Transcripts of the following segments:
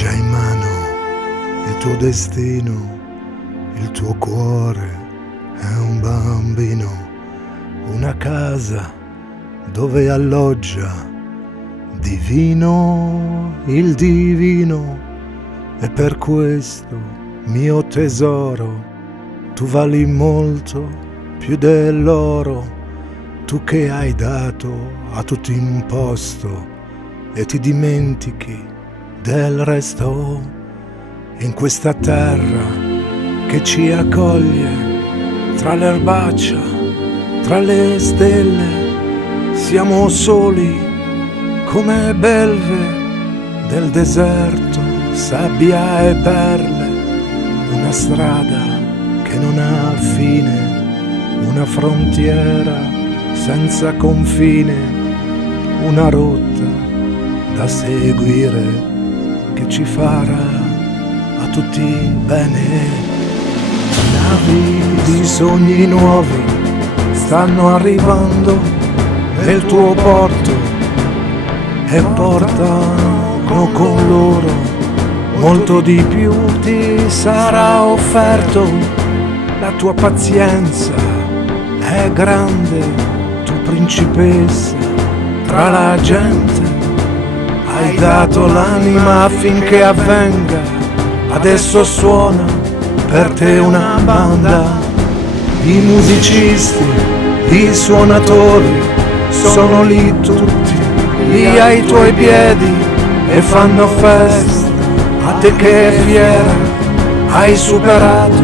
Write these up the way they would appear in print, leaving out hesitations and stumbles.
già in mano il tuo destino, il tuo cuore è un bambino, una casa dove alloggia divino il divino, e per questo, mio tesoro, tu vali molto più dell'oro, tu che hai dato a tutti un posto e ti dimentichi del resto. In questa terra che ci accoglie, tra l'erbaccia, tra le stelle, siamo soli come belve del deserto, sabbia e perle, una strada che non ha fine, una frontiera senza confine, una rotta da seguire che ci farà a tutti bene. Navi di sogni nuovi stanno arrivando nel tuo porto e portano con loro molto di più ti sarà offerto. La tua pazienza è grande, tu principessa tra la gente, hai dato l'anima affinché avvenga. Adesso suona per te una banda di musicisti, di suonatori, sono lì tutti, lì ai tuoi piedi e fanno festa. A te che è fiera, hai superato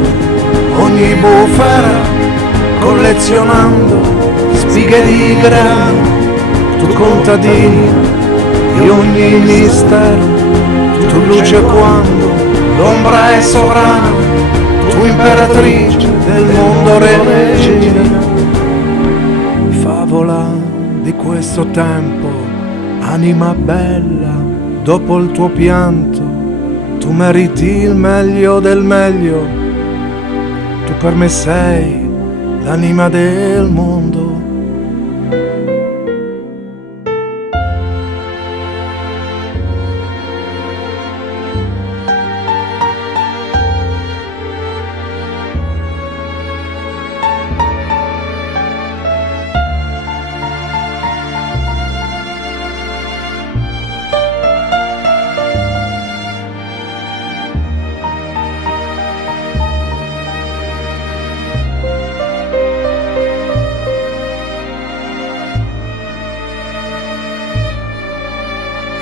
ogni bufera, collezionando spighe di grano, tu contadino di ogni mistero, tu luce quando l'ombra è sovrana, tu imperatrice del mondo, regina. Favola di questo tempo, anima bella, dopo il tuo pianto, tu meriti il meglio del meglio, tu per me sei l'anima del mondo.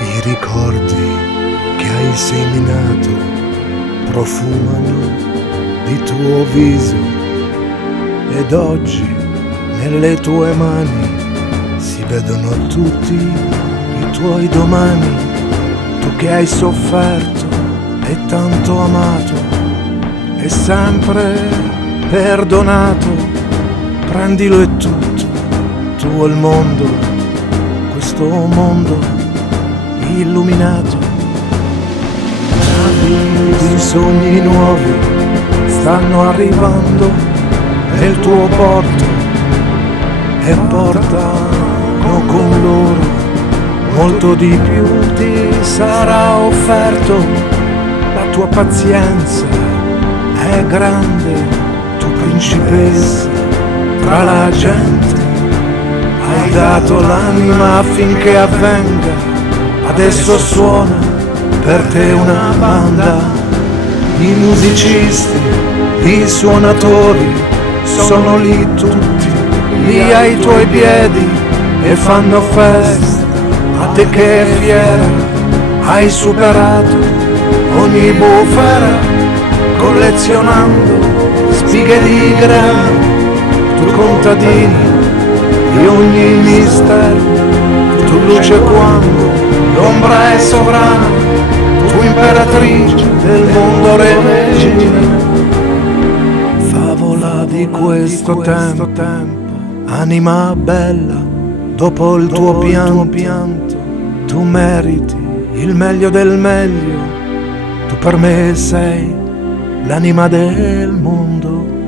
I ricordi che hai seminato profumano di tuo viso, ed oggi nelle tue mani si vedono tutti i tuoi domani. Tu che hai sofferto e tanto amato e sempre perdonato, prendilo è tutto tuo il mondo, questo mondo illuminato. Navi di sogni nuovi stanno arrivando nel tuo porto e portano con loro molto di più ti sarà offerto. La tua pazienza è grande, tu principessa tra la gente, hai dato l'anima affinché avvenga. Adesso suona per te una banda di musicisti, di suonatori, sono lì tutti, lì ai tuoi piedi e fanno festa. A te che è fiera, hai superato ogni bufera, collezionando spighe di grano, tu contadino di ogni mistero, tu luce quando l'ombra è sovrana, tu imperatrice del mondo, regina. Favola di questo tempo, anima bella, dopo il tuo pianto, tu meriti il meglio del meglio, tu per me sei l'anima del mondo.